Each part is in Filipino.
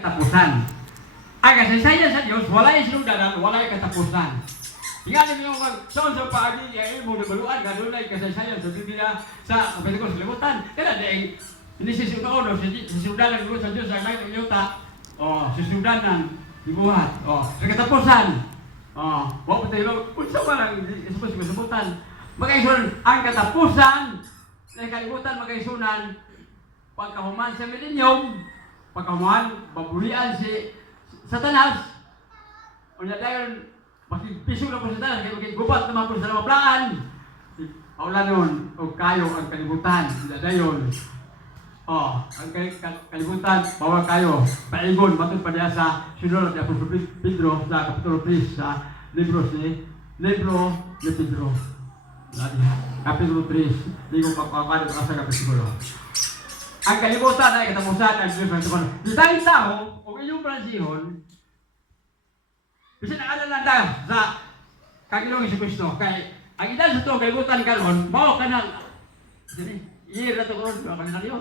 katapusan. Ang kasaysayan sa Diyos, wala'y sinundanan, wala'y katapusan. Tingnan niyo kung saan sa paagi ay mo nabaluan, gano'n ay kasaysayan sa Biblia sa Kapitiko sa Limutan. Kaya dahil hindi sisundanan, sisundanan ko sa Diyos ang kahit ang yuta, sisundanan, dibuhat, sa katapusan. Huwag po tayo, kung saan ba lang, isimutan. Magkaisunan, ang katapusan, na kalimutan magkaisunan, pagkahuman sa millennium, pagkahuman, babulian si Satanas, o na dahil, makipisog na po sa Satanas, kaya magkigubat naman po sa lamaplaan. Paula nun, o kayo ang kalimutan, na dahil, ang kalimutan, bawal kayo, paigon, matod pa niya sa sinulat ni Apostol Pedro, sa Kapitulo 3, sa libro ni Pedro. Kapitulo 3, hindi ko papapari pa sa kapitulo. Ang kalimutan ay katapusan ang Diyos ng Tuhan. Di tayong tao, o inyong pransihon, kasi naalala na sa Kaginoong Jesucristo, kay ang edad sa ito, kalimutan ka ron, bawa ka na, year na ito ko ron, bawa ka na sa'yo,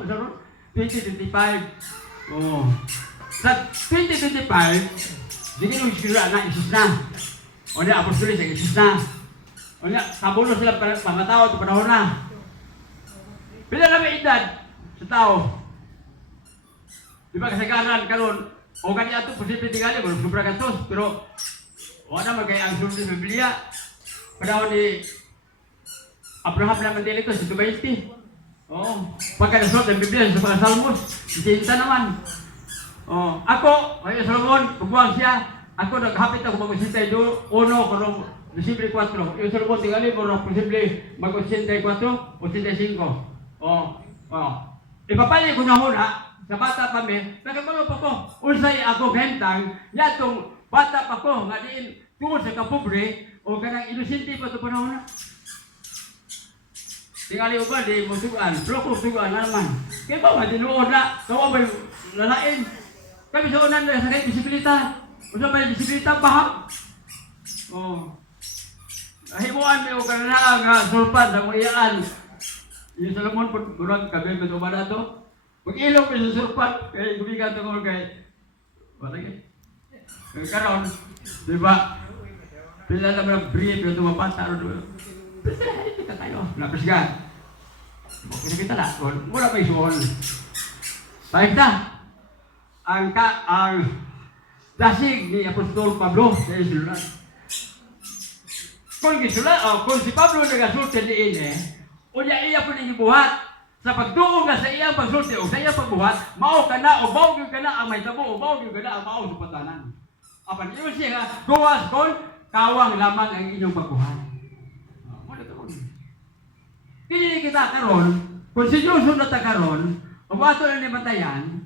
2025. Sa 2025, di Kaginoong Jesucristo na, isis na. O niya, apostolis, isis na. O niya, kabulo sila mga tao at panahon na. Pila na may edad sa tao. Di ba kasagaran karon o kanya ito, posible tingali, walang sobra kantos, pero wala magaya ang sulod sa Biblia. Panahon ni Abraham naman dili ko, 120. Pagka nasulod ng Biblia sa mga Salmos, isinta naman. Ako, ay Solomon, pagbuwang siya, ako naghapit ako mag-isintay doon, karong Disiple 4. Yung Solomon, tingali mo, posible mag-84 o 85. Ipapalay ko na huna, sa bata pa may, nagkagulo pa ko, unsay ako gentang, yatong bata pa ko, nga diin, tungkol sa kapobre, o kanang inusinti pa ito panahon na. Tingali ko ba, di mo sugaan, pero kung sugaan na naman. Kaya ba, madinuod na, kawa ba yung lalain? Kami sa unan na sa kayo, bisibilita. Usa ba yung bisibilita, bahag? Himuan mo yung kanana nga sulpan sa muyaan. Yung Solomon po, kurang kami ito ba na ito? Pag-ilong ko sa sulpan, kaya gumigat ako kay... Wala kayo. Kaya karoon, di ba? Pila naman ang brief yung tumapata. Pila, hindi ka tayo. Lapis ka. Kaya kita na. Mura pa isuon. Baik na. Ang dasig ni Apostol Pablo sa isulat. Kung si Pablo nagasulti ni Ine, o iya po ninyo buhat, sa pagtuong na sa iyang pagsulti o sa iyang pagbuhat, mao ka na o bawag ka na ang may tabo o bawag ka na ang mao sa patanan. Apan yun siya nga, gawas kon, kawang lamang ang inyong pagbuhat. Muna ito ron. Kini kita karon, kung si Diyos na ta karon, o ato na ni matayan,